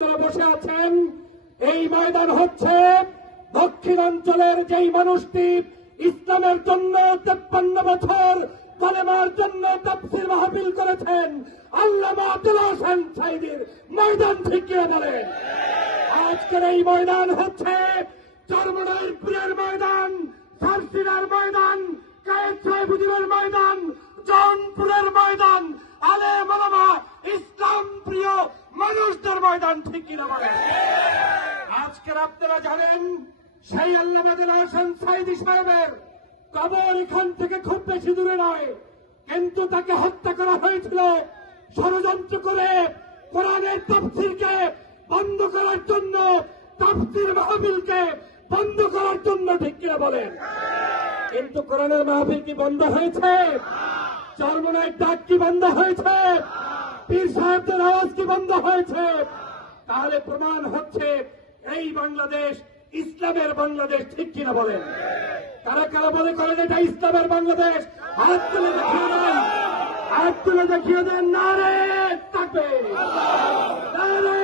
বসে আছেন। এই ময়দান হচ্ছে দক্ষিণাঞ্চলের যেই মানুষটি ইসলামের জন্য 53 বছর কলেমার জন্য তাফসীর মাহফিল করেছেন, আল্লামা আব্দুল হোসেন সাঈদীর ময়দান ঠিক কিনা বলেন। আজকের এই ময়দান হচ্ছে চরমনাইরপুরের ময়দান, সারসিনার ময়দান, কায়েদ সাহেবুদ্দিনের ময়দান, জৌনপুরের ময়দান, আলেম ওলামা ইসলাম প্রিয় মানুষদের ময়দান ঠিক কিনা বলেন। আজকের আপনারা জানেন সেই আল্লামা আব্দুল হোসেন সাঈদী সাহেবের কবর এখান থেকে খুব বেশি দূরে নয়, কিন্তু তাকে হত্যা করা হয়েছিল ষড়যন্ত্র করে কোরআনের তাফসীরকে বন্ধ করার জন্য, তাফসীর মাহফিলকে বন্ধ করার জন্য ঠিক কিনা বলেন। কিন্তু কোরআনের মাহফিল কি বন্ধ হয়েছে? চরমনাইর ডাক কি বন্ধ হয়েছে? পীর সাহেবদের আওয়াজ কি বন্ধ হয়েছে? তাহলে প্রমাণ হচ্ছে এই বাংলাদেশ ইসলামের বাংলাদেশ ঠিক কিনা বলেন। কারা কারা মনে করেন এটা ইসলামের বাংলাদেশ? হাত তুলে দেখিয়ে দেন, হাত তুলে দেখিয়ে দেন। নারে তাকবীর, নারে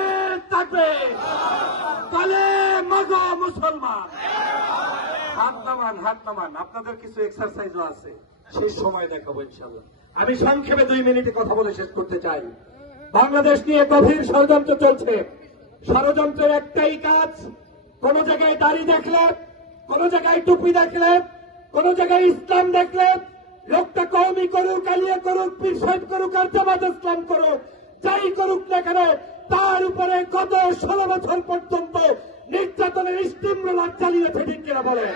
তাকবীর, বলে মাগো মুসলমান। হাত নামান, হাত নামান। আপনাদের কিছু এক্সারসাইজও আছে, সেই সময় দেখাবো ইনশাআল্লাহ। আমি সংক্ষেপে 2 মিনিটে কথা বলে শেষ করতে চাই। বাংলাদেশ নিয়ে গভীর ষড়যন্ত্র চলছে। ষড়যন্ত্রের একটাই কাজ, কোন জায়গায় দাড়ি দেখলে, কোন জায়গায় টুপি দেখলে, কোন জায়গায় ইসলাম দেখলে, লোকটা কওমি করুক, আলিয়া করুক, পীর সাহেব করুক, আর জামাত ইসলাম করুক, যাই করুক না কেন, তার উপরে গত 16 বছর পর্যন্ত নির্যাতনের স্টিমরোলার চালিয়েছে ঠিক কিনা বলে।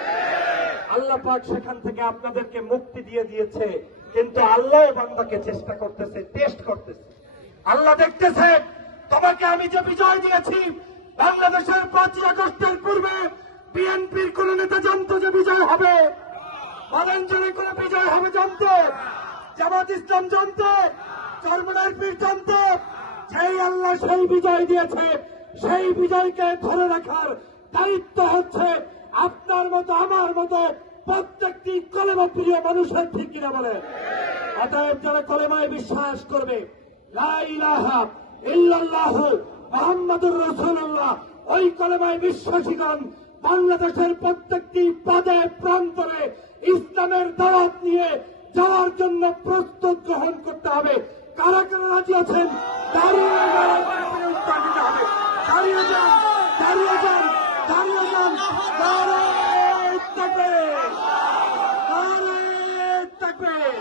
আল্লাহ পাক সেখান থেকে আপনাদেরকে মুক্তি দিয়ে দিয়েছে, কিন্তু আল্লাহ বান্দাকে চেষ্টা করতেছে, টেস্ট করতেছে। আল্লাহ দেখতেছে তোমাকে আমি যে বিজয় দিয়েছি, বাংলাদেশের 5ই আগস্টের পূর্বে বিএনপির কোন নেতা জানতো যে বিজয় হবে? বলেন, জনে কোন বিজয় হবে জানতো? জামাত ইসলাম জানতো? চরমনাইর পীর জানতো? সেই আল্লাহ সেই বিজয় দিয়েছে, সেই বিজয়কে ধরে রাখার দায়িত্ব হচ্ছে আপনার মতো আমার মতো প্রত্যেকটি কলেমা প্রিয় মানুষের ঠিক কিনা বলে। অতএব যারা কলেমায় বিশ্বাস করবে, লা ইলাহা ইল্লাল্লাহু মুহাম্মাদুর রাসূলুল্লাহ, ওই কলেমায় বিশ্বাসীগণ বাংলাদেশের প্রত্যেকটি পদে প্রান্তরে ইসলামের দাওয়াত নিয়ে যাওয়ার জন্য প্রস্তুত গ্রহণ করতে হবে। কারা কারা রাজি আছেন? দাঁড়িয়ে যান, দাঁড়িয়ে যান, দাঁড়িয়ে যান, দাঁড়িয়ে যান। নারে তাকবীর, নারে তাকবীর।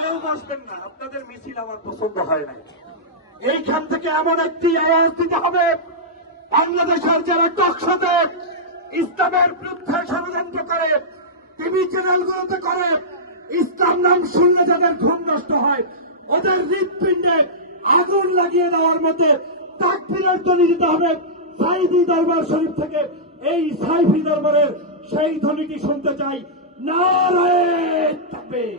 কেউ বসবেন না, আপনাদের মিছিল আমার পছন্দ হয় না। এইখান থেকে এমন একটি আওয়াজ দিতে হবে, বাংলাদেশের যারা টকশোতে ইসলামের বিরুদ্ধে ষড়যন্ত্র করে, টিভি চ্যানেলগুলোতে করে, ইসলাম নাম শুনলে যাদের ঘুম নষ্ট হয়, ওদের হৃৎপিণ্ডে আগুন লাগিয়ে দেওয়ার মতো তাকবীরের ধ্বনি দিতে হবে। সাঈদী দরবার শরীফ থেকে এই সাইফি দরবারের সেই ধ্বনিটি শুনতে চাই। নারে তাকবীর,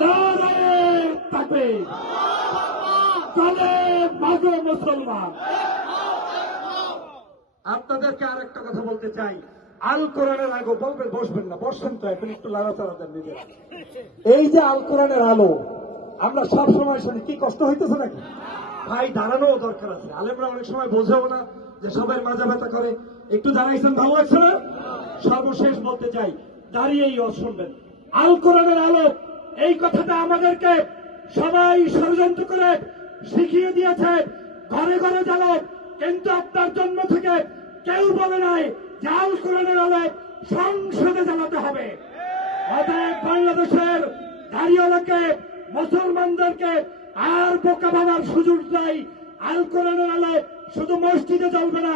নারে তাকবীর, বলে মাগো মুসলমান। আপনাদেরকে আর একটা কথা বলতে চাই, আল কোরআনের আলো বলবেন, বসবেন না, বসছেন তো এখন, একটু লাড়াচাড়া দেন নিজে। এই যে আল কোরআনের আলো আমরা সবসময় শুনি, কি কষ্ট হইতেছে নাকি ভাই? দাঁড়ানো দরকার আছে। আলেমরা অনেক সময় বোঝেও না যে সবাই মাজা ব্যথা করে, একটু দাঁড়াইছেন, ভালো লাগছে না? সর্বশেষ বলতে চাই, দাঁড়িয়েই শুনবেন। আল কোরআনের আলো, এই কথাটা আমাদেরকে সবাই ষড়যন্ত্র করে শিখিয়ে দিয়েছে, ঘরে ঘরে জ্বালো, কিন্তু আপনার জন্ম থেকে কেউ বলে নাই যে আল কোরআনের আলো সংসদে জ্বালাতে হবে। অতএব বাংলাদেশের দাঁড়িয়েলাকে, মুসলমানদেরকে আর বোকা ভাবার সুযোগ নাই। আল কোরআনের আলো শুধু মসজিদে জ্বলবে না,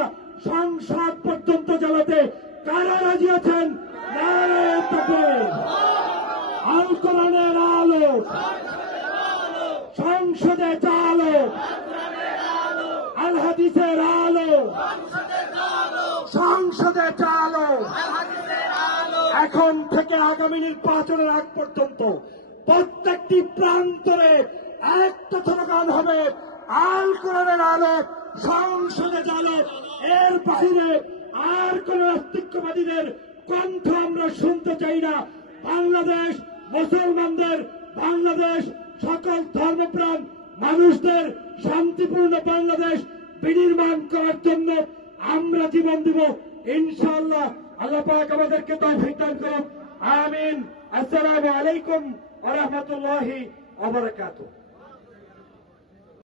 সংসদ পর্যন্ত জ্বালাতে কারা রাজি আছেন? নারে তাকবীর। আল কোরআনের আলো সংসদে চালো, আল হাদিসের আলো সংসদে চালো। এখন থেকে আগামী নির্বাচনের আগ পর্যন্ত প্রত্যেকটি প্রান্তরে একটা স্লোগান হবে, আল কোরআনের আলো সংসদে জ্বালো। এর বাইরে আর কোন নাস্তিকবাদীদের কণ্ঠ আমরা শুনতে চাই না। বাংলাদেশ মুসলমানদের, বাংলাদেশ সকল ধর্মপ্রাণ মানুষদের শান্তিপূর্ণ বাংলাদেশ বিনির্মাণ করার জন্য আমরা জীবন দিব ইনশাআল্লাহ। আল্লাহ পাক আমাদেরকে তৌফিক দান করুন। আমিন। আসসালামু আলাইকুম ওয়া রাহমাতুল্লাহি ওয়া বারাকাতুহু।